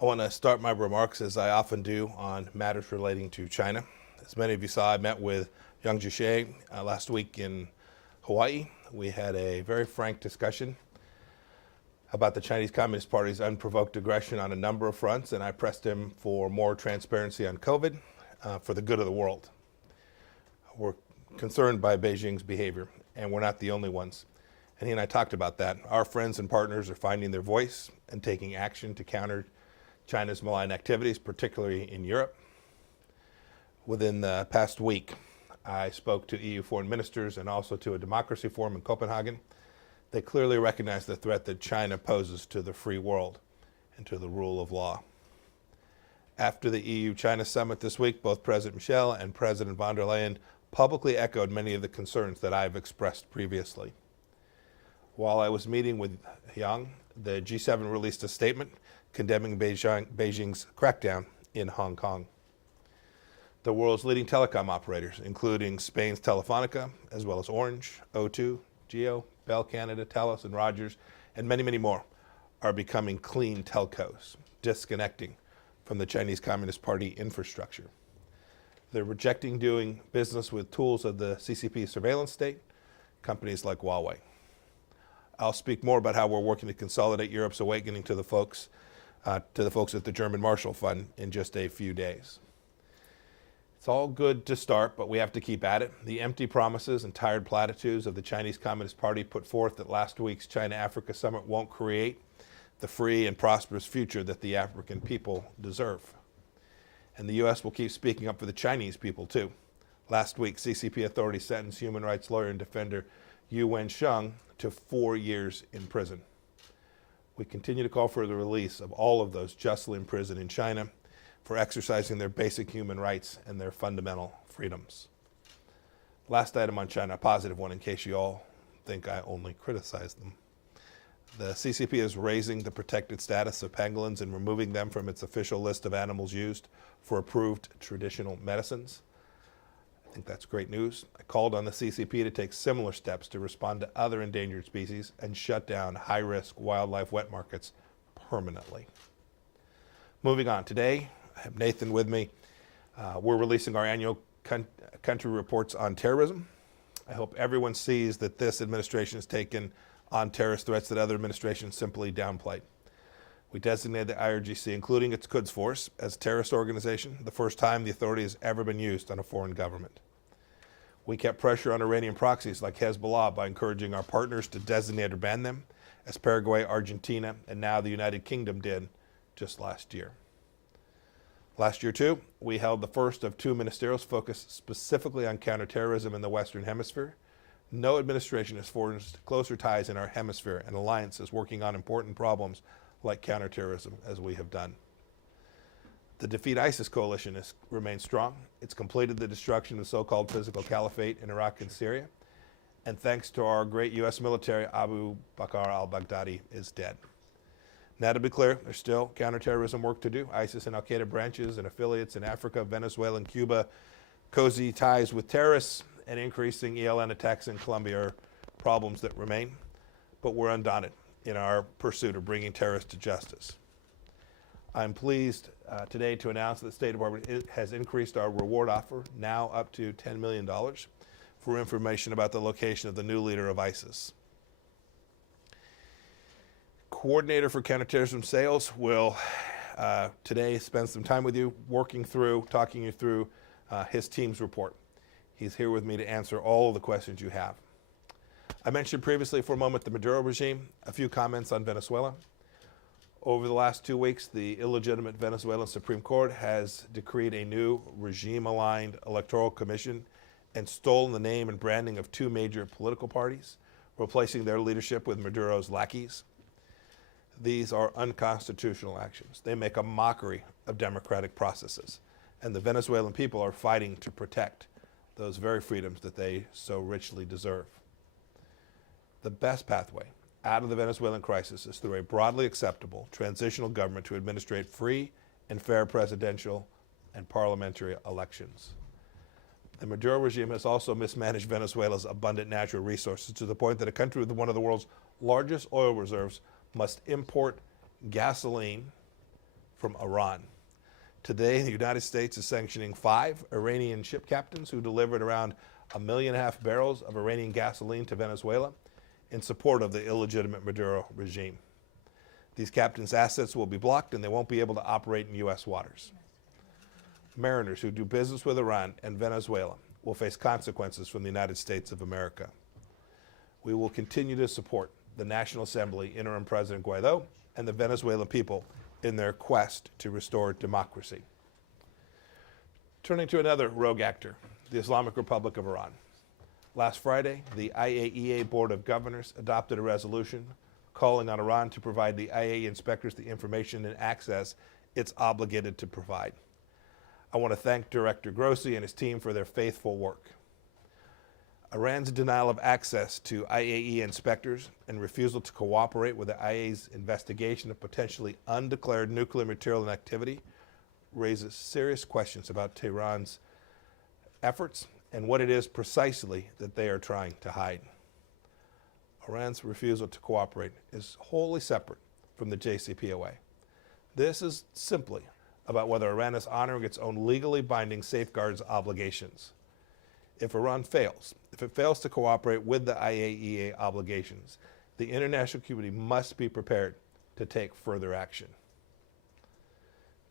I want to start my remarks, as I often do, on matters relating to China. As many of you saw, I met with Yang Jiechi last week in Hawaii. We had a very frank discussion about the Chinese Communist Party's unprovoked aggression on a number of fronts, and I pressed him for more transparency on COVID for the good of the world. We're concerned by Beijing's behavior, and we're not the only ones. And he and I talked about that. Our friends and partners are finding their voice and taking action to counter China's malign activities, particularly in Europe. Within the past week, I spoke to EU foreign ministers and also to a democracy forum in Copenhagen. They clearly recognize the threat that China poses to the free world and to the rule of law. After the EU-China summit this week, both President Michel and President von der Leyen publicly echoed many of the concerns that I've expressed previously. While I was meeting with Yang, the G7 released a statement condemning Beijing's crackdown in Hong Kong. The world's leading telecom operators, including Spain's Telefonica, as well as Orange, O2, Geo, Bell Canada, Telus, and Rogers, and many, many more, are becoming clean telcos, disconnecting from the Chinese Communist Party infrastructure. They're rejecting doing business with tools of the CCP surveillance state, companies like Huawei. I'll speak more about how we're working to consolidate Europe's awakening to the folks at the German Marshall Fund in just a few days. It's all good to start, but we have to keep at it. The empty promises and tired platitudes of the Chinese Communist Party put forth at last week's China-Africa summit won't create the free and prosperous future that the African people deserve. And the U.S. will keep speaking up for the Chinese people, too. Last week, CCP authorities sentenced human rights lawyer and defender Yu Wensheng to 4 years in prison. We continue to call for the release of all of those justly imprisoned in China for exercising their basic human rights and their fundamental freedoms. Last item on China, a positive one in case you all think I only criticize them. The CCP is raising the protected status of pangolins and removing them from its official list of animals used for approved traditional medicines. I think that's great news. I called on the CCP to take similar steps to respond to other endangered species and shut down high-risk wildlife wet markets permanently. Moving on, today I have Nathan with me. We're releasing our annual country reports on terrorism. I hope everyone sees that this administration has taken on terrorist threats that other administrations simply downplayed. We designated the IRGC, including its Quds Force, as a terrorist organization, the first time the authority has ever been used on a foreign government. We kept pressure on Iranian proxies like Hezbollah by encouraging our partners to designate or ban them, as Paraguay, Argentina, and now the United Kingdom did just last year. Last year, too, we held the first of 2 ministerials focused specifically on counterterrorism in the Western Hemisphere. No administration has forged closer ties in our hemisphere and alliances working on important problems like counterterrorism as we have done. The Defeat ISIS coalition has remained strong. It's completed the destruction of the so-called physical caliphate in Iraq and Syria. And thanks to our great U.S. military, Abu Bakr al-Baghdadi is dead. Now, to be clear, there's still counterterrorism work to do. ISIS and al-Qaeda branches and affiliates in Africa, Venezuela, and Cuba, cozy ties with terrorists, and increasing ELN attacks in Colombia are problems that remain. But we're undaunted in our pursuit of bringing terrorists to justice. I'm pleased today to announce that the State Department has increased our reward offer, now up to $10 million, for information about the location of the new leader of ISIS. Coordinator for counterterrorism sales will today spend some time with you, talking you through his team's report. He's here with me to answer all of the questions you have. I mentioned previously for a moment the Maduro regime. A few comments on Venezuela. Over the last 2 weeks, the illegitimate Venezuelan Supreme Court has decreed a new regime-aligned electoral commission and stolen the name and branding of 2 major political parties, replacing their leadership with Maduro's lackeys. These are unconstitutional actions. They make a mockery of democratic processes, and the Venezuelan people are fighting to protect those very freedoms that they so richly deserve. The best pathway out of the Venezuelan crisis is through a broadly acceptable transitional government to administrate free and fair presidential and parliamentary elections. The Maduro regime has also mismanaged Venezuela's abundant natural resources to the point that a country with one of the world's largest oil reserves must import gasoline from Iran. Today, the United States is sanctioning 5 Iranian ship captains who delivered around 1.5 million barrels of Iranian gasoline to Venezuela in support of the illegitimate Maduro regime. These captains' assets will be blocked and they won't be able to operate in U.S. waters. Mariners who do business with Iran and Venezuela will face consequences from the United States of America. We will continue to support the National Assembly Interim President Guaido and the Venezuelan people in their quest to restore democracy. Turning to another rogue actor, the Islamic Republic of Iran. Last Friday, the IAEA Board of Governors adopted a resolution calling on Iran to provide the IAEA inspectors the information and access it's obligated to provide. I want to thank Director Grossi and his team for their faithful work. Iran's denial of access to IAEA inspectors and refusal to cooperate with the IAEA's investigation of potentially undeclared nuclear material and activity raises serious questions about Tehran's efforts and what it is precisely that they are trying to hide. Iran's refusal to cooperate is wholly separate from the JCPOA. This is simply about whether Iran is honoring its own legally binding safeguards obligations. If Iran fails, if it fails to cooperate with the IAEA obligations, the international community must be prepared to take further action.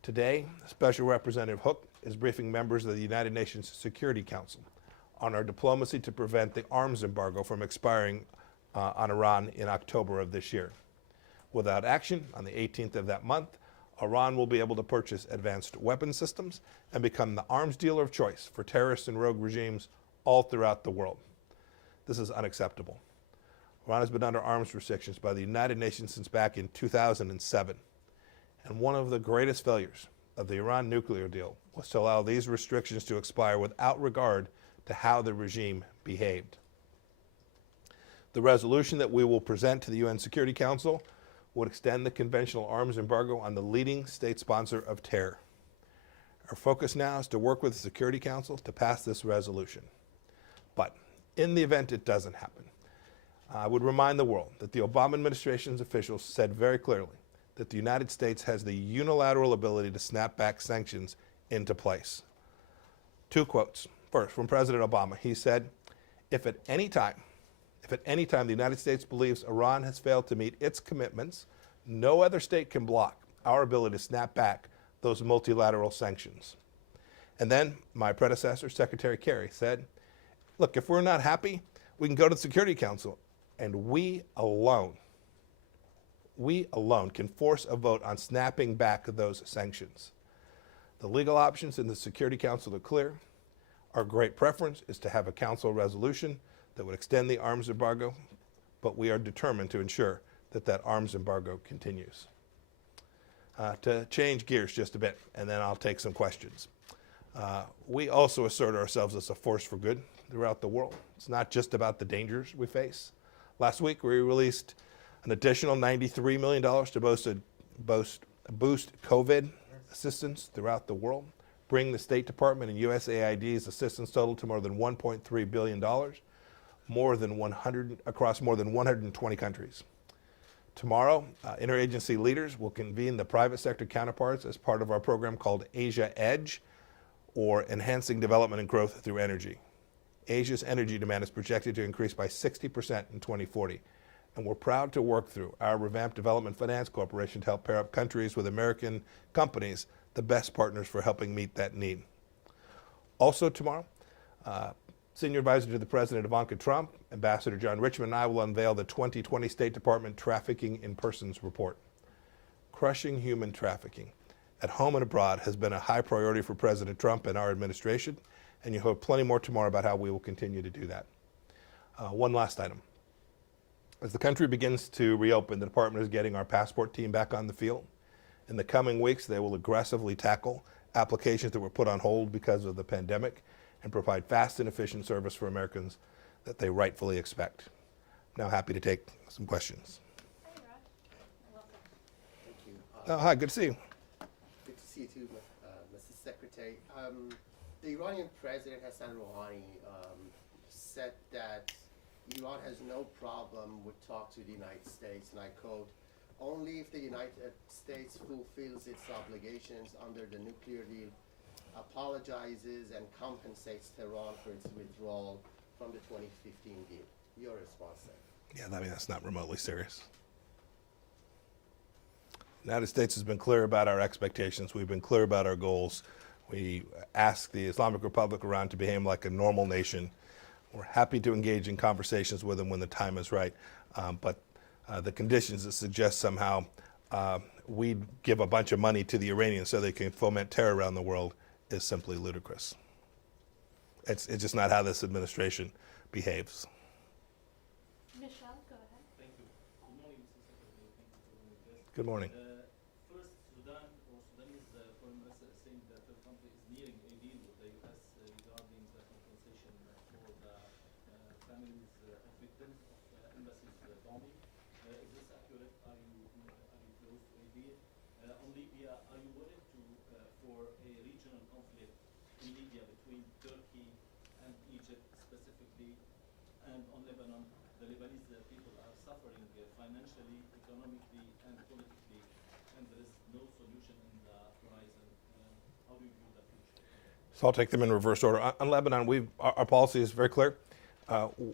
Today, Special Representative Hook is briefing members of the United Nations Security Council on our diplomacy to prevent the arms embargo from expiring on Iran in October of this year. Without action, on the 18th of that month, Iran will be able to purchase advanced weapon systems and become the arms dealer of choice for terrorist and rogue regimes all throughout the world. This is unacceptable. Iran has been under arms restrictions by the United Nations since back in 2007. And one of the greatest failures of the Iran nuclear deal was to allow these restrictions to expire without regard to how the regime behaved. The resolution that we will present to the UN Security Council would extend the conventional arms embargo on the leading state sponsor of terror. Our focus now is to work with the Security Council to pass this resolution. But in the event it doesn't happen, I would remind the world that the Obama administration's officials said very clearly that the United States has the unilateral ability to snap back sanctions into place. 2 quotes. First, from President Obama, he said, if at any time the United States believes Iran has failed to meet its commitments, no other state can block our ability to snap back those multilateral sanctions. And then my predecessor, Secretary Kerry, said, look, if we're not happy, we can go to the Security Council, and we alone can force a vote on snapping back those sanctions. The legal options in the Security Council are clear. Our great preference is to have a council resolution that would extend the arms embargo, but we are determined to ensure that that arms embargo continues. To change gears just a bit, and then I'll take some questions. We also assert ourselves as a force for good throughout the world. It's not just about the dangers we face. Last week, we released an additional $93 million to boost COVID assistance throughout the world, bring the State Department and USAID's assistance total to more than $1.3 billion, across more than 120 countries. Tomorrow, interagency leaders will convene the private sector counterparts as part of our program called Asia Edge, or Enhancing Development and Growth Through Energy. Asia's energy demand is projected to increase by 60% in 2040, and we're proud to work through our revamped Development Finance Corporation to help pair up countries with American companies, the best partners for helping meet that need. Also tomorrow, Senior Advisor to the President Ivanka Trump, Ambassador John Richmond, and I will unveil the 2020 State Department Trafficking in Persons Report. Crushing human trafficking at home and abroad has been a high priority for President Trump and our administration, and you'll have plenty more tomorrow about how we will continue to do that. One last item. As the country begins to reopen, the department is getting our passport team back on the field. In the coming weeks, they will aggressively tackle applications that were put on hold because of the pandemic and provide fast and efficient service for Americans that they rightfully expect. I'm now happy to take some questions. Hey, Rod. Welcome. Thank you. Hi, good to see you. Good to see you too, Mr. Secretary. The Iranian President Hassan Rouhani said that Iran has no problem with talks with the United States, and I quote, only if the United States fulfills its obligations under the nuclear deal, apologizes and compensates Tehran for its withdrawal from the 2015 deal. Your response, sir? Yeah, I mean, that's not remotely serious. The United States has been clear about our expectations. We've been clear about our goals. We ask the Islamic Republic of Iran to behave like a normal nation. We're happy to engage in conversations with them when the time is right. But the conditions that suggest somehow we'd give a bunch of money to the Iranians so they can foment terror around the world is simply ludicrous. It's just not how this administration behaves. Michelle, go ahead. Thank you. Good morning, Mr. Secretary. Thank you for doing this. Good morning. First, Sudan or Sudanese foreign minister is saying that the country is nearing a deal with the U.S. Regarding the compensation for the families of victims of embassies bombing. Is this accurate? Are you close to a deal? On Libya, are you willing to for a regional conflict in Libya between Turkey and Egypt specifically, and on Lebanon? The Lebanese people are suffering financially, economically, and politically, and there is no solution in the horizon. How do you view the future? So I'll take them in reverse order. On Lebanon, our policy is very clear.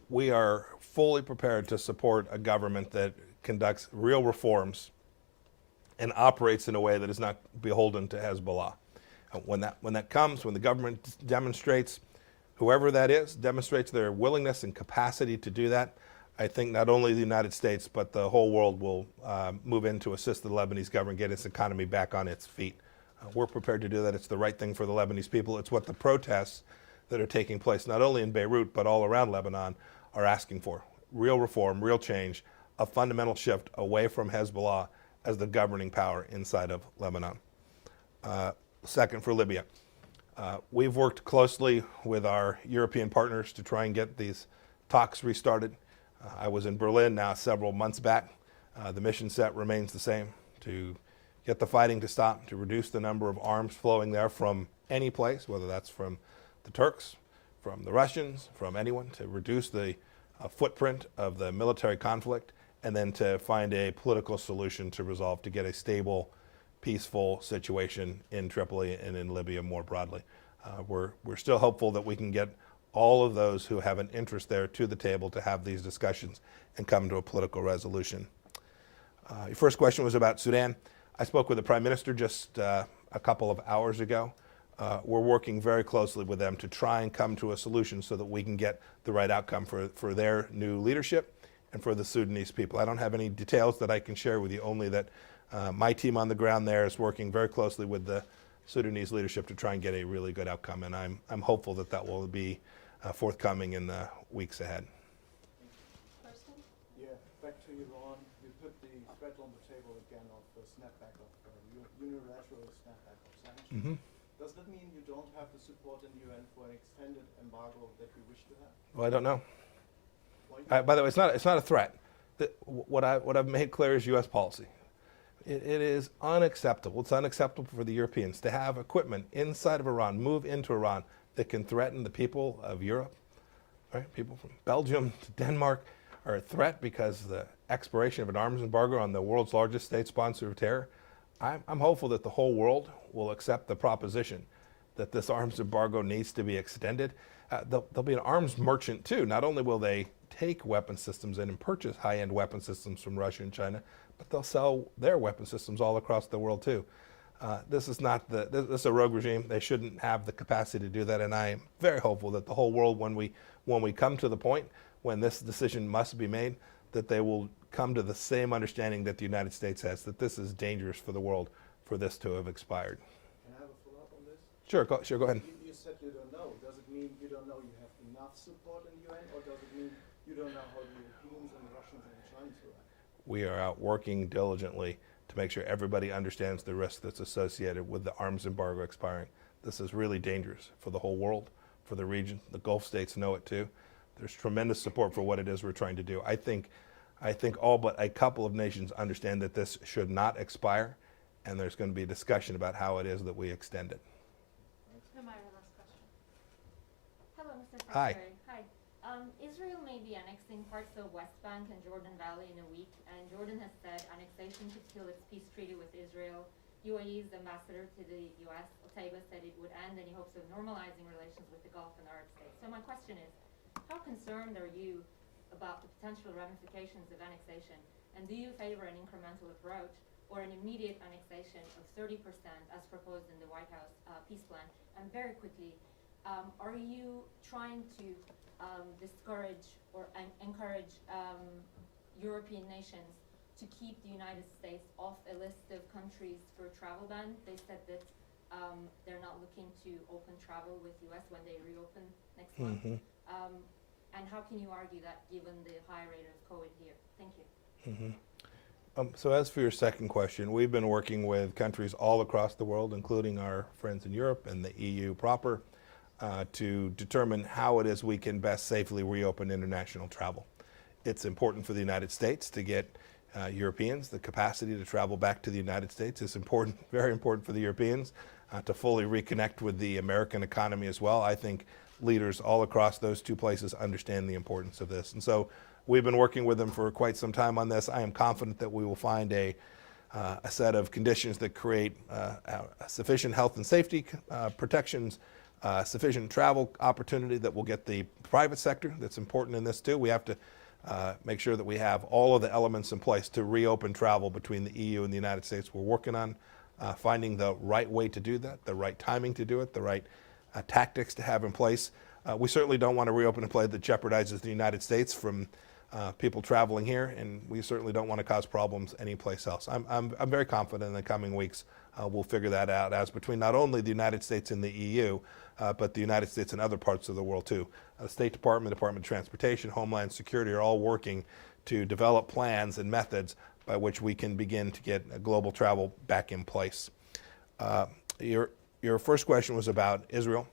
We are fully prepared to support a government that conducts real reforms and operates in a way that is not beholden to Hezbollah. When that comes, when the government demonstrates, whoever that is, demonstrates their willingness and capacity to do that, I think not only the United States, but the whole world will move in to assist the Lebanese government get its economy back on its feet. We're prepared to do that. It's the right thing for the Lebanese people. It's what the protests that are taking place, not only in Beirut, but all around Lebanon, are asking for. Real reform, real change, a fundamental shift away from Hezbollah as the governing power inside of Lebanon. Second, for Libya. We've worked closely with our European partners to try and get these talks restarted. I was in Berlin now several months back. The mission set remains the same: to get the fighting to stop, to reduce the number of arms flowing there from any place, whether that's from the Turks, from the Russians, from anyone, to reduce the footprint of the military conflict, and then to find a political solution to resolve, to get a stable, peaceful situation in Tripoli and in Libya more broadly. We're still hopeful that we can get all of those who have an interest there to the table to have these discussions and come to a political resolution. Your first question was about Sudan. I spoke with the Prime Minister just a couple of hours ago. We're working very closely with them to try and come to a solution so that we can get the right outcome for their new leadership and for the Sudanese people. I don't have any details that I can share with you, only that my team on the ground there is working very closely with the Sudanese leadership to try and get a really good outcome, and I'm hopeful that that will be forthcoming in the weeks ahead. Kirsten? Yeah, back to Iran. You put the threat on the table again of the snapback of unilateral snapback of sanctions. Does that mean you don't have the support in the UN for an extended embargo that you wish to have? Well, I don't know. Why By the way, it's not a threat. What I've made clear is U.S. policy. It is unacceptable. It's unacceptable for the Europeans to have equipment inside of Iran, move into Iran, that can threaten the people of Europe. Right? People from Belgium to Denmark are a threat because of the expiration of an arms embargo on the world's largest state sponsor of terror. I'm hopeful that the whole world will accept the proposition that this arms embargo needs to be extended. There'll be an arms merchant too. Not only will they take weapon systems in and purchase high-end weapon systems from Russia and China, but they'll sell their weapon systems all across the world too. This is a rogue regime. They shouldn't have the capacity to do that, and I am very hopeful that the whole world, when we come to the point when this decision must be made, that they will come to the same understanding that the United States has, that this is dangerous for the world for this to have expired. Can I have a follow-up on this? Sure, go ahead. You said you don't know. Does it mean you don't know you have enough support in the UN, or does it mean you don't know how the Europeans and the Russians and the Chinese will act? We are out working diligently to make sure everybody understands the risk that's associated with the arms embargo expiring. This is really dangerous for the whole world, for the region. The Gulf states know it too. There's tremendous support for what it is we're trying to do. I think all but a couple of nations understand that this should not expire, and there's going to be a discussion about how it is that we extend it. Amira, last question. Hello, Mr. Hi. Secretary. Hi. Israel may be annexing parts of West Bank and Jordan Valley in a week, and Jordan has said annexation could kill its peace treaty with Israel. UAE's ambassador to the U.S., Otaiba, said it would end any hopes of normalizing relations with the Gulf and Arab states. So my question is, how concerned are you about the potential ramifications of annexation, and do you favor an incremental approach or an immediate annexation of 30% as proposed in the White House peace plan? And very quickly, are you trying to discourage or encourage European nations to keep the United States off a list of countries for travel ban? They said that they're not looking to open travel with U.S. when they reopen next month. And how can you argue that given the high rate of COVID here? Thank you. So as for your second question, we've been working with countries all across the world, including our friends in Europe and the EU proper, to determine how it is we can best safely reopen international travel. It's important for the United States to get Europeans the capacity to travel back to the United States. It's important, very important for the Europeans to fully reconnect with the American economy as well. I think leaders all across those two places understand the importance of this. And so we've been working with them for quite some time on this. I am confident that we will find a set of conditions that create sufficient health and safety protections, sufficient travel opportunity that will get the private sector. That's important in this too. We have to make sure that we have all of the elements in place to reopen travel between the EU and the United States. We're working on finding the right way to do that, the right timing to do it, the right tactics to have in place. We certainly don't want to reopen a play that jeopardizes the United States from people traveling here, and we certainly don't want to cause problems anyplace else. I'm very confident in the coming weeks we'll figure that out as between not only the United States and the EU, but the United States and other parts of the world too. The State Department, Department of Transportation, Homeland Security are all working to develop plans and methods by which we can begin to get global travel back in place. Your first question was about Israel.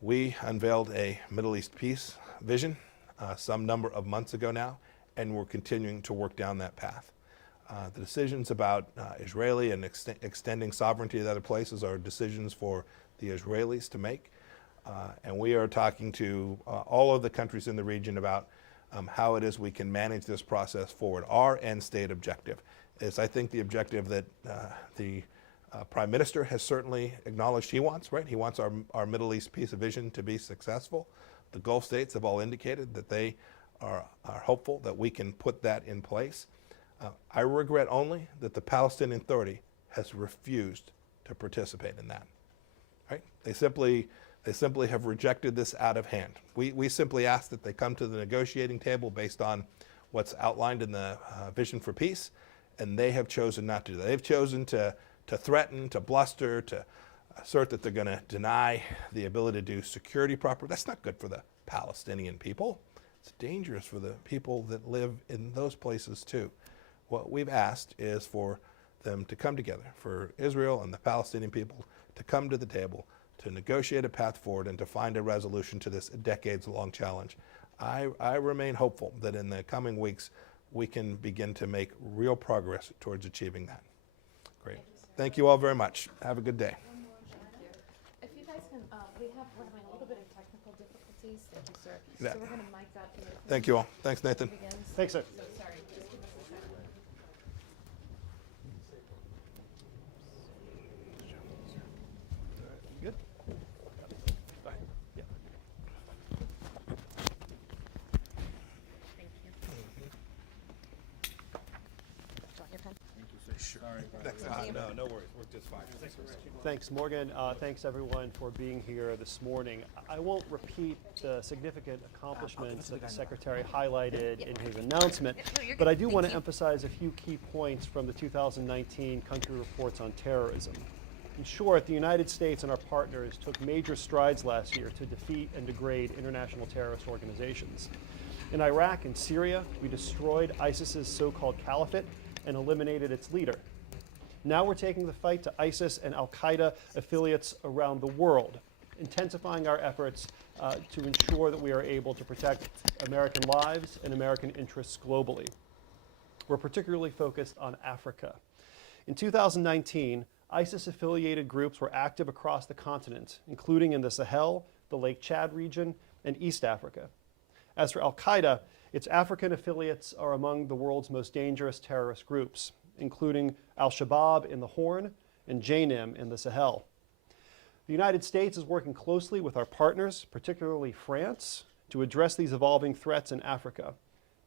We unveiled a Middle East peace vision some number of months ago now, and we're continuing to work down that path. The decisions about Israeli and extending sovereignty to other places are decisions for the Israelis to make. And we are talking to all of the countries in the region about how it is we can manage this process forward. Our end state objective is, I think, the objective that the Prime Minister has certainly acknowledged he wants, right? He wants our Middle East peace vision to be successful. The Gulf states have all indicated that they are hopeful that we can put that in place. I regret only that the Palestinian Authority has refused to participate in that. Right? They simply have rejected this out of hand. We simply ask that they come to the negotiating table based on what's outlined in the vision for peace, and they have chosen not to do that. They've chosen to threaten, to bluster, to assert that they're going to deny the ability to do security properly. That's not good for the Palestinian people. It's dangerous for the people that live in those places too. What we've asked is for them to come together, for Israel and the Palestinian people to come to the table, to negotiate a path forward and to find a resolution to this decades-long challenge. I remain hopeful that in the coming weeks we can begin to make real progress towards achieving that. Great. Thank you all very much. Have a good day. If you guys can, we're having a little bit of technical difficulties. Thank you, sir. Yeah. So we're going to mic that here. Thank you all. Thanks, Nathan. Begins. Thanks, sir. So sorry, just give us a second. Good? Bye. Yeah. Thank you. Want your pen? No worries. We're just fine. Thanks, Morgan. Thanks, everyone, for being here this morning. I won't repeat the significant accomplishments that the Secretary highlighted in his announcement, but I do want to emphasize a few key points from the 2019 country reports on terrorism. In short, the United States and our partners took major strides last year to defeat and degrade international terrorist organizations. In Iraq and Syria, we destroyed ISIS's so-called caliphate and eliminated its leader. Now we're taking the fight to ISIS and al-Qaeda affiliates around the world, intensifying our efforts to ensure that we are able to protect American lives and American interests globally. We're particularly focused on Africa. In 2019, ISIS-affiliated groups were active across the continent, including in the Sahel, the Lake Chad region, and East Africa. As for al-Qaeda, its African affiliates are among the world's most dangerous terrorist groups, including al-Shabaab in the Horn and JNIM in the Sahel. The United States is working closely with our partners, particularly France, to address these evolving threats in Africa.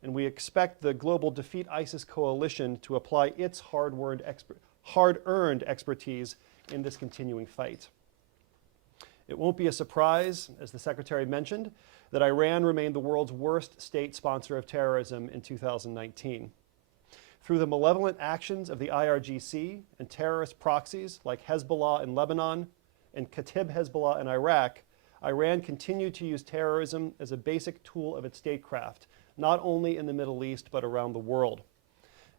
And we expect the Global Defeat ISIS Coalition to apply its hard-earned expertise in this continuing fight. It won't be a surprise, as the Secretary mentioned, that Iran remained the world's worst state sponsor of terrorism in 2019. Through the malevolent actions of the IRGC and terrorist proxies like Hezbollah in Lebanon and Katib Hezbollah in Iraq, Iran continued to use terrorism as a basic tool of its statecraft, not only in the Middle East but around the world.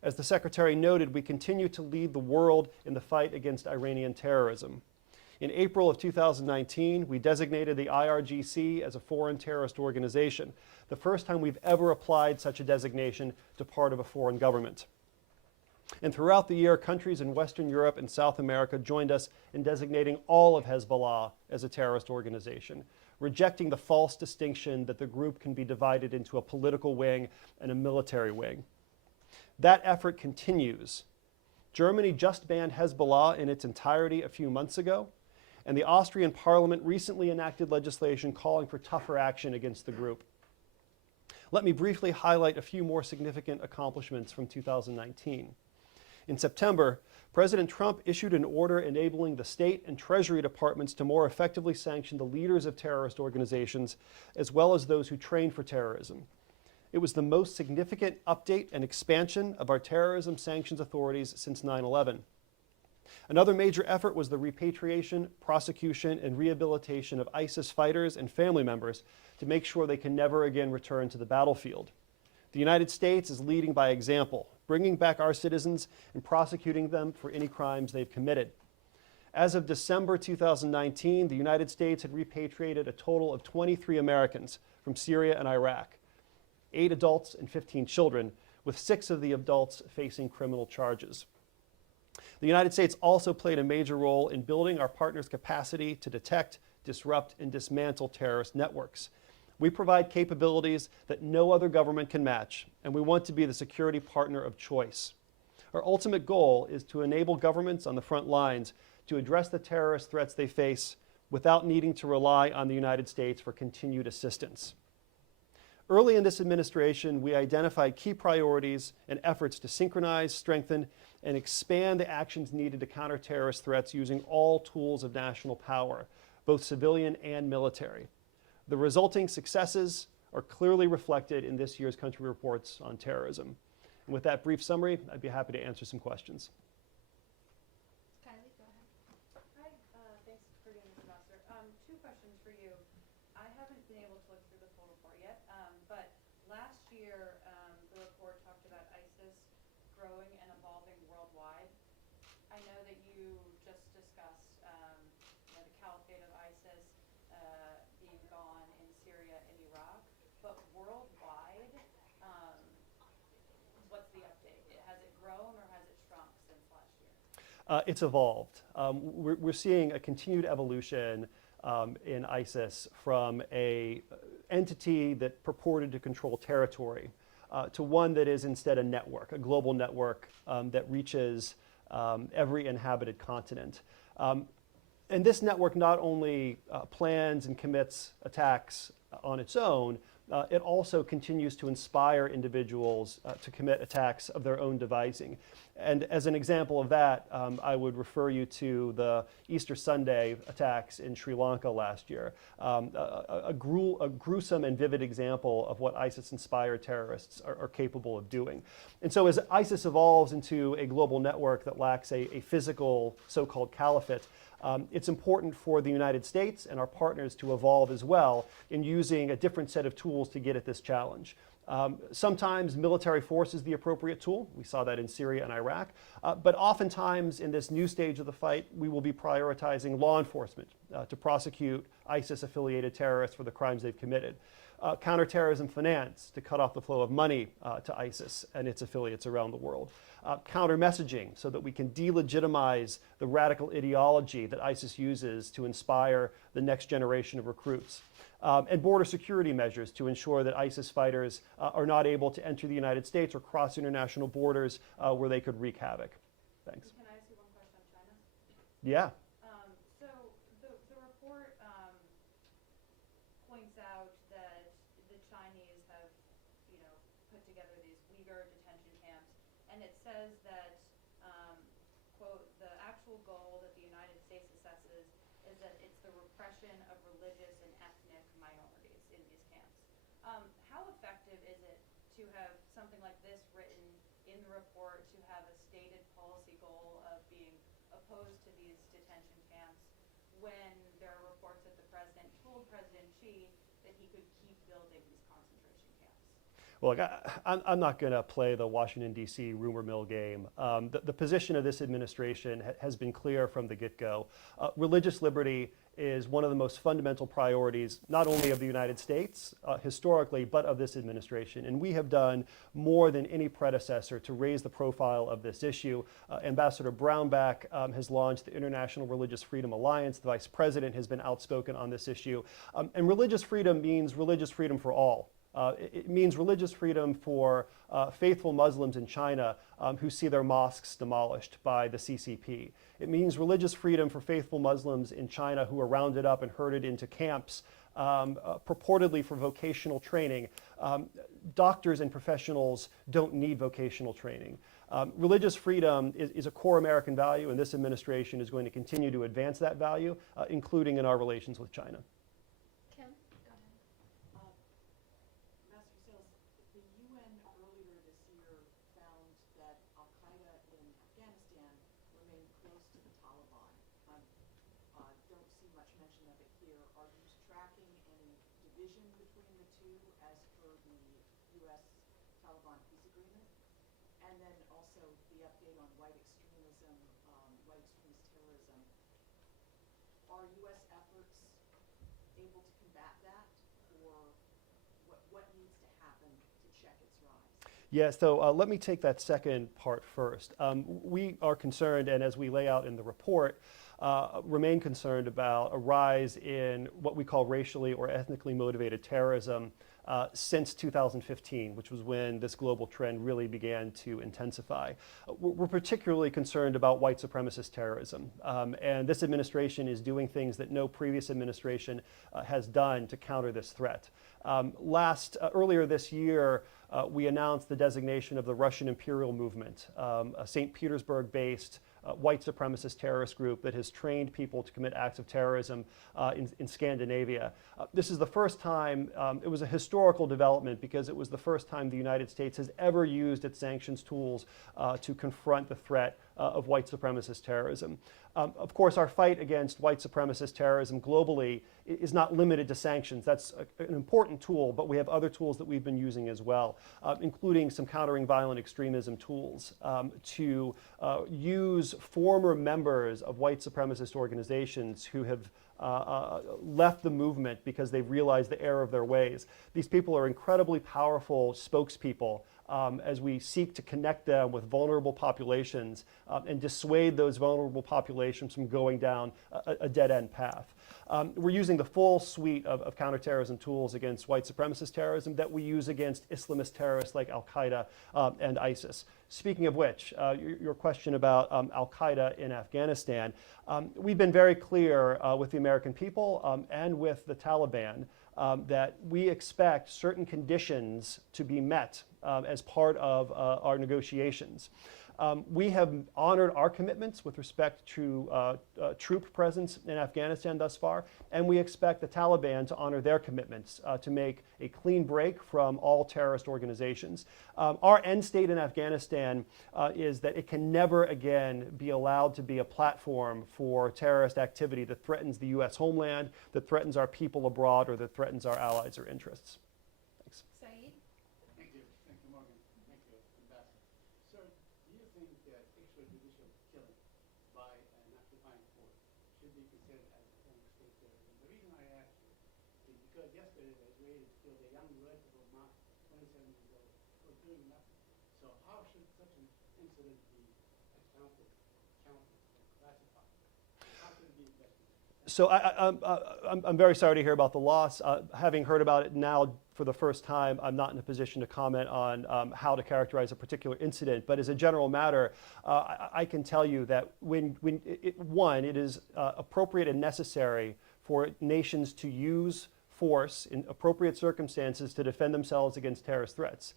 As the Secretary noted, we continue to lead the world in the fight against Iranian terrorism. In April of 2019, we designated the IRGC as a foreign terrorist organization, the first time we've ever applied such a designation to part of a foreign government. And throughout the year, countries in Western Europe and South America joined us in designating all of Hezbollah as a terrorist organization, rejecting the false distinction that the group can be divided into a political wing and a military wing. That effort continues. Germany just banned Hezbollah in its entirety a few months ago, and the Austrian parliament recently enacted legislation calling for tougher action against the group. Let me briefly highlight a few more significant accomplishments from 2019. In September, President Trump issued an order enabling the State and Treasury departments to more effectively sanction the leaders of terrorist organizations, as well as those who train for terrorism. It was the most significant update and expansion of our terrorism sanctions authorities since 9/11. Another major effort was the repatriation, prosecution, and rehabilitation of ISIS fighters and family members to make sure they can never again return to the battlefield. The United States is leading by example, bringing back our citizens and prosecuting them for any crimes they've committed. As of December 2019, the United States had repatriated a total of 23 Americans from Syria and Iraq, 8 adults and 15 children, with 6 of the adults facing criminal charges. The United States also played a major role in building our partners' capacity to detect, disrupt, and dismantle terrorist networks. We provide capabilities that no other government can match, and we want to be the security partner of choice. Our ultimate goal is to enable governments on the front lines to address the terrorist threats they face without needing to rely on the United States for continued assistance. Early in this administration, we identified key priorities and efforts to synchronize, strengthen, and expand the actions needed to counter terrorist threats using all tools of national power, both civilian and military. The resulting successes are clearly reflected in this year's country reports on terrorism. And with that brief summary, I'd be happy to answer some questions. Kylie, go ahead. Hi, thanks for doing this, Ambassador. 2 questions for you. I haven't been able to look through the full report yet, but last year the report talked about ISIS growing and evolving worldwide. I know that you just discussed the caliphate of ISIS being gone in Syria and Iraq, but worldwide, what's the update? Has it grown or has it shrunk since last year? It's evolved. We're seeing a continued evolution in ISIS from an entity that purported to control territory to one that is instead a network, a global network that reaches every inhabited continent. And this network not only plans and commits attacks on its own, it also continues to inspire individuals to commit attacks of their own devising. And as an example of that, I would refer you to the Easter Sunday attacks in Sri Lanka last year, a gruesome and vivid example of what ISIS-inspired terrorists are capable of doing. And so as ISIS evolves into a global network that lacks a physical so-called caliphate, it's important for the United States and our partners to evolve as well in using a different set of tools to get at this challenge. Sometimes military force is the appropriate tool. We saw that in Syria and Iraq. But oftentimes in this new stage of the fight, we will be prioritizing law enforcement to prosecute ISIS-affiliated terrorists for the crimes they've committed. Counterterrorism finance to cut off the flow of money to ISIS and its affiliates around the world. Counter-messaging so that we can delegitimize the radical ideology that ISIS uses to inspire the next generation of recruits. and border security measures to ensure that ISIS fighters are not able to enter the United States or cross international borders where they could wreak havoc. Thanks. Can I ask you one question on China? Yeah. So the report points out that the Chinese have, put together these Uyghur detention camps, and it says that, quote, the actual goal that the United States assesses is that it's the repression of religious and ethnic minorities in these camps. How effective is it to have something like this written in the report, to have a stated policy goal of being opposed to these detention camps, when there are reports that the president told President Xi that he could keep building these concentration camps? Well, look, I'm not going to play the Washington, D.C. rumor mill game. The position of this administration has been clear from the get-go. Religious liberty is one of the most fundamental priorities, not only of the United States historically, but of this administration. And we have done more than any predecessor to raise the profile of this issue. Ambassador Brownback has launched the International Religious Freedom Alliance. The Vice President has been outspoken on this issue. And religious freedom means religious freedom for all. It means religious freedom for faithful Muslims in China who see their mosques demolished by the CCP. It means religious freedom for faithful Muslims in China who are rounded up and herded into camps purportedly for vocational training. Doctors and professionals don't need vocational training. Religious freedom is a core American value, and this administration is going to continue to advance that value, including in our relations with China. Kim, go ahead. Master Sales, the UN earlier this year found that Al-Qaeda in Afghanistan remained close to the Taliban. Don't see much mention of it here. Are you tracking any division between the two as per the U.S.-Taliban peace agreement? And then also the update on white extremism, white extremist terrorism. Are U.S. efforts able to combat that, or what needs to happen to check its rise? Yeah, so let me take that second part first. We are concerned, and as we lay out in the report, remain concerned about a rise in what we call racially or ethnically motivated terrorism since 2015, which was when this global trend really began to intensify. We're particularly concerned about white supremacist terrorism, and this administration is doing things that no previous administration has done to counter this threat. Earlier this year, we announced the designation of the Russian Imperial Movement, a St. Petersburg-based white supremacist terrorist group that has trained people to commit acts of terrorism in Scandinavia. This is the first time, it was a historical development because it was the first time the United States has ever used its sanctions tools to confront the threat of white supremacist terrorism. Of course, our fight against white supremacist terrorism globally is not limited to sanctions. That's an important tool, but we have other tools that we've been using as well, including some countering violent extremism tools to use former members of white supremacist organizations who have left the movement because they've realized the error of their ways. These people are incredibly powerful spokespeople as we seek to connect them with vulnerable populations and dissuade those vulnerable populations from going down a dead-end path. We're using the full suite of counterterrorism tools against white supremacist terrorism that we use against Islamist terrorists like Al-Qaeda and ISIS. Speaking of which, your question about Al-Qaeda in Afghanistan, we've been very clear with the American people and with the Taliban that we expect certain conditions to be met as part of our negotiations. We have honored our commitments with respect to troop presence in Afghanistan thus far, and we expect the Taliban to honor their commitments to make a clean break from all terrorist organizations. Our end state in Afghanistan is that it can never again be allowed to be a platform for terrorist activity that threatens the U.S. homeland, that threatens our people abroad, or that threatens our allies or interests. Thanks. Saeed? Thank you, Morgan. Thank you, Ambassador. Sir, do you think that extrajudicial killing by an occupying force should be considered as a form of state terrorism? The reason I ask you is because yesterday the Israelis killed a young relative of mine, 27 years old, for doing nothing. So how should such an incident be accounted, counted, and classified? How should it be investigated? So I'm very sorry to hear about the loss. Having heard about it now for the first time, I'm not in a position to comment on how to characterize a particular incident. But as a general matter, I can tell you that it is appropriate and necessary for nations to use force in appropriate circumstances to defend themselves against terrorist threats.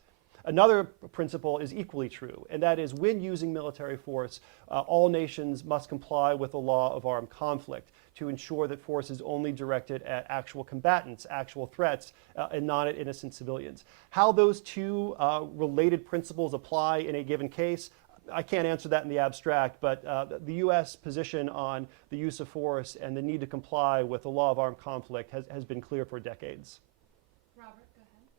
Another principle is equally true, and that is when using military force, all nations must comply with the law of armed conflict to ensure that force is only directed at actual combatants, actual threats, and not at innocent civilians. How those two related principles apply in a given case, I can't answer that in the abstract, but the U.S. position on the use of force and the need to comply with the law of armed conflict has been clear for decades. Robert, go ahead.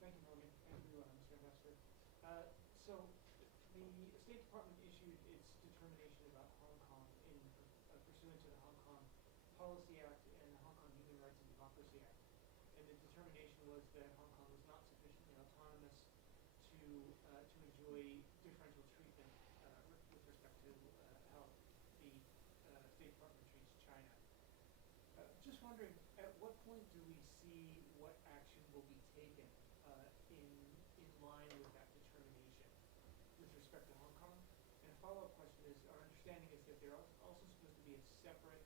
Thank you, Morgan. Thank you, Mr. Ambassador. So the State Department issued its determination about Hong Kong in pursuant to the Hong Kong Policy Act and the Hong Kong Human Rights and Democracy Act. And the determination was that Hong Kong was not sufficiently autonomous to enjoy differential treatment with respect to how the State Department treats China. Just wondering, at what point do we see what action will be taken in line with that determination with respect to Hong Kong? And a follow-up question is, our understanding is that there are also supposed to be a separate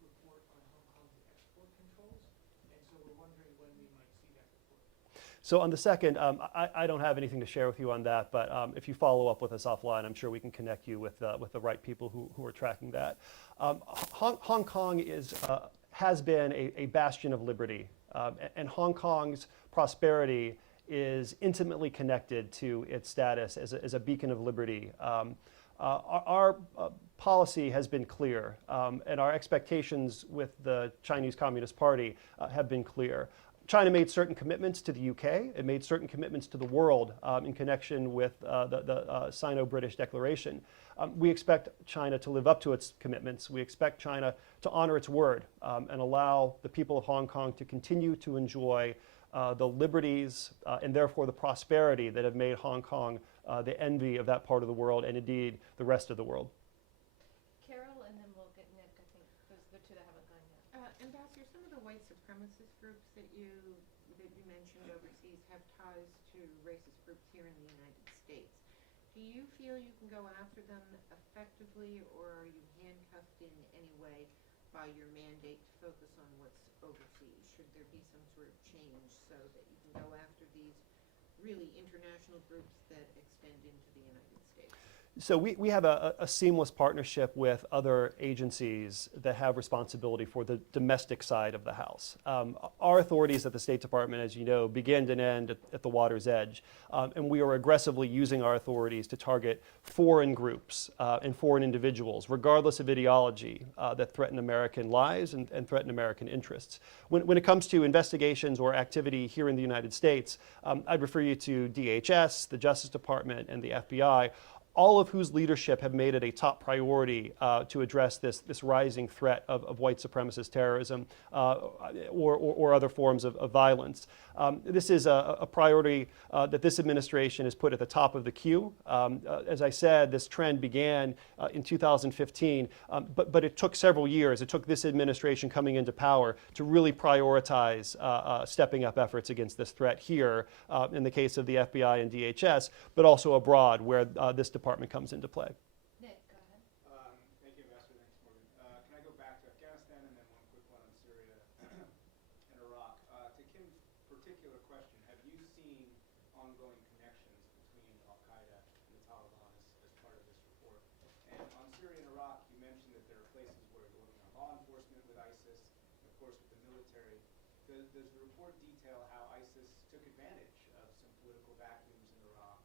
report on Hong Kong's export controls, and so we're wondering when we might see that report. So on the second, I don't have anything to share with you on that, but if you follow up with us offline, I'm sure we can connect you with the right people who are tracking that. Hong Kong has been a bastion of liberty, and Hong Kong's prosperity is intimately connected to its status as a beacon of liberty. Our policy has been clear, and our expectations with the Chinese Communist Party have been clear. China made certain commitments to the UK. It made certain commitments to the world in connection with the Sino-British Declaration. We expect China to live up to its commitments. We expect China to honor its word and allow the people of Hong Kong to continue to enjoy the liberties and therefore the prosperity that have made Hong Kong the envy of that part of the world and indeed the rest of the world. Carol, and then we'll get Nick. I think those are the two that haven't gone yet. Ambassador, some of the white supremacist groups that you mentioned overseas have ties to racist groups here in the United States. Do you feel you can go after them effectively, or are you handcuffed in any way by your mandate to focus on what's overseas? Should there be some sort of change so that you can go after these really international groups that extend into the United States? So we have a seamless partnership with other agencies that have responsibility for the domestic side of the house. Our authorities at the State Department, as you know, begin and end at the water's edge. And we are aggressively using our authorities to target foreign groups and foreign individuals, regardless of ideology, that threaten American lives and threaten American interests. When it comes to investigations or activity here in the United States, I'd refer you to DHS, the Justice Department, and the FBI, all of whose leadership have made it a top priority to address this rising threat of white supremacist terrorism or other forms of violence. This is a priority that this administration has put at the top of the queue. As I said, this trend began in 2015, but it took several years. It took this administration coming into power to really prioritize stepping up efforts against this threat here, in the case of the FBI and DHS, but also abroad where this department comes into play. Nick, go ahead. Thank you, Ambassador. Thanks, Morgan. Can I go back to Afghanistan and then one quick one on Syria and Iraq? To Kim's particular question, have you seen ongoing connections between Al-Qaeda and the Taliban as part of this report? And on Syria and Iraq, you mentioned that there are places where you're working on law enforcement with ISIS, and of course with the military. Does the report detail how ISIS took advantage of some political vacuums in Iraq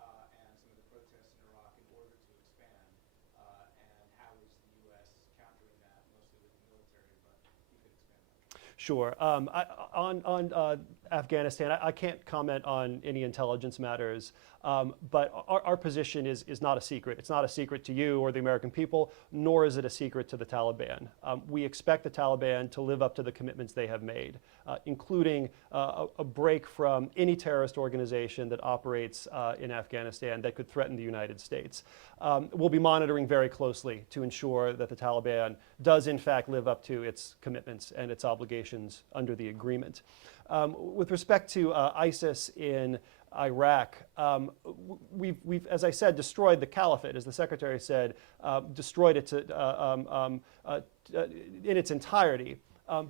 and some of the protests in Iraq in order to expand? And how is the U.S. countering that, mostly with the military, but you could expand on that? Sure. On Afghanistan, I can't comment on any intelligence matters, but our position is not a secret. It's not a secret to you or the American people, nor is it a secret to the Taliban. We expect the Taliban to live up to the commitments they have made, including a break from any terrorist organization that operates in Afghanistan that could threaten the United States. We'll be monitoring very closely to ensure that the Taliban does in fact live up to its commitments and its obligations under the agreement. With respect to ISIS in Iraq, we've, as I said, destroyed the caliphate, as the Secretary said, destroyed it in its entirety.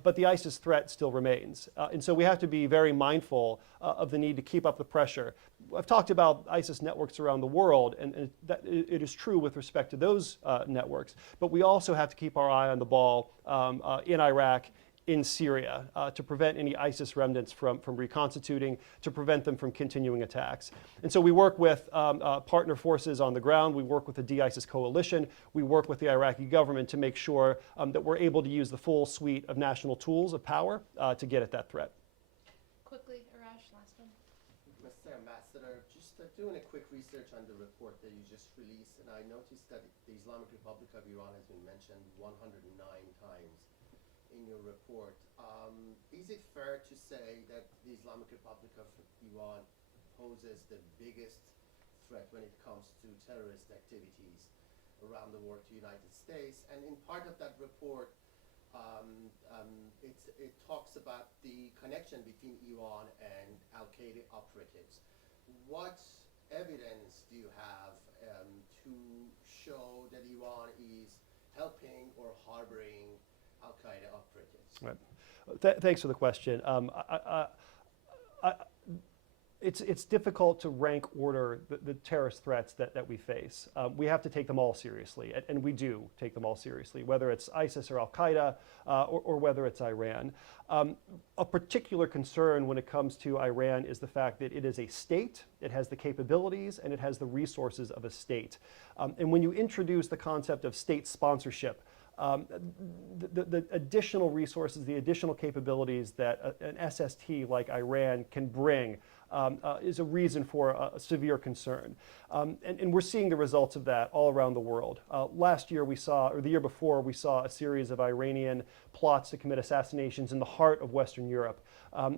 But the ISIS threat still remains. And so we have to be very mindful of the need to keep up the pressure. I've talked about ISIS networks around the world, and that it is true with respect to those networks. But we also have to keep our eye on the ball in Iraq, in Syria, to prevent any ISIS remnants from reconstituting, to prevent them from continuing attacks. And so we work with partner forces on the ground. We work with the de-ISIS coalition. We work with the Iraqi government to make sure that we're able to use the full suite of national tools of power to get at that threat. Quickly, Arash, last one. Mr. Ambassador, just doing a quick research on the report that you just released, and I noticed that the Islamic Republic of Iran has been mentioned 109 times in your report. Is it fair to say that the Islamic Republic of Iran poses the biggest threat when it comes to terrorist activities around the world to the United States? And in part of that report, it talks about the connection between Iran and Al-Qaeda operatives. What evidence do you have to show that Iran is helping or harboring Al-Qaeda operatives? Right. Thanks for the question. It's difficult to rank order the terrorist threats that we face. We have to take them all seriously, and we do take them all seriously, whether it's ISIS or Al-Qaeda or whether it's Iran. A particular concern when it comes to Iran is the fact that it is a state, it has the capabilities, and it has the resources of a state. And when you introduce the concept of state sponsorship, the additional resources, the additional capabilities that an SST like Iran can bring is a reason for a severe concern. And we're seeing the results of that all around the world. Last year we saw, or the year before, we saw a series of Iranian plots to commit assassinations in the heart of Western Europe.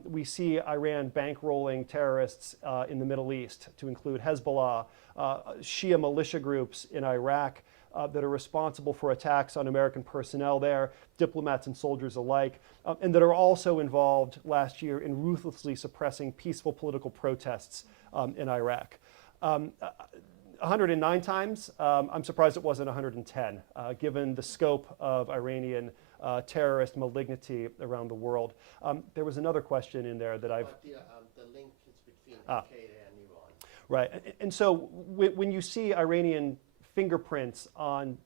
We see Iran bankrolling terrorists in the Middle East, to include Hezbollah, Shia militia groups in Iraq, that are responsible for attacks on American personnel there, diplomats and soldiers alike, and that are also involved last year in ruthlessly suppressing peaceful political protests in Iraq. 109 times, I'm surprised it wasn't 110, given the scope of Iranian terrorist malignity around the world. There was another question in there that I've... But the link is between Al-Qaeda and Iran. Right, and so when you see Iranian fingerprints on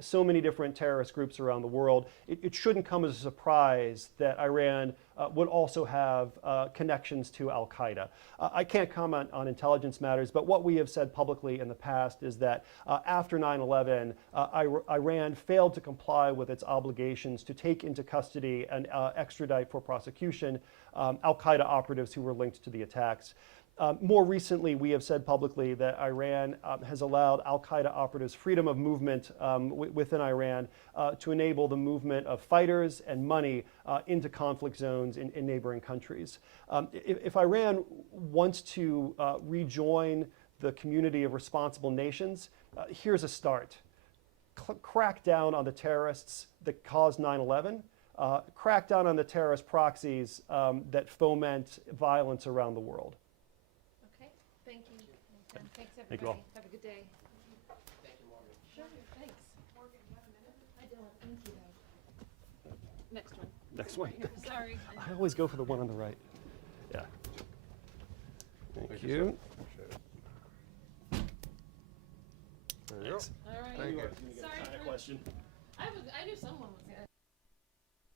so many different terrorist groups around the world, it shouldn't come as a surprise that Iran would also have connections to Al-Qaeda. I can't comment on intelligence matters, but what we have said publicly in the past is that after 9/11, Iran failed to comply with its obligations to take into custody and extradite for prosecution Al-Qaeda operatives who were linked to the attacks. More recently, we have said publicly that Iran has allowed Al-Qaeda operatives freedom of movement within Iran to enable the movement of fighters and money into conflict zones in neighboring countries. If Iran wants to rejoin the community of responsible nations, here's a start. Crack down on the terrorists that caused 9/11. Crack down on the terrorist proxies that foment violence around the world. Thank you. And thanks, everybody. Thank you all. Have a good day. Thank you, Morgan. Sure, thanks. Morgan, you have a minute? I don't, thank you. Next one. Next one. Sorry. I always go for the one on the right. Yeah. Thank you. There you go. All right. Thank you. Sorry for, Question. I knew someone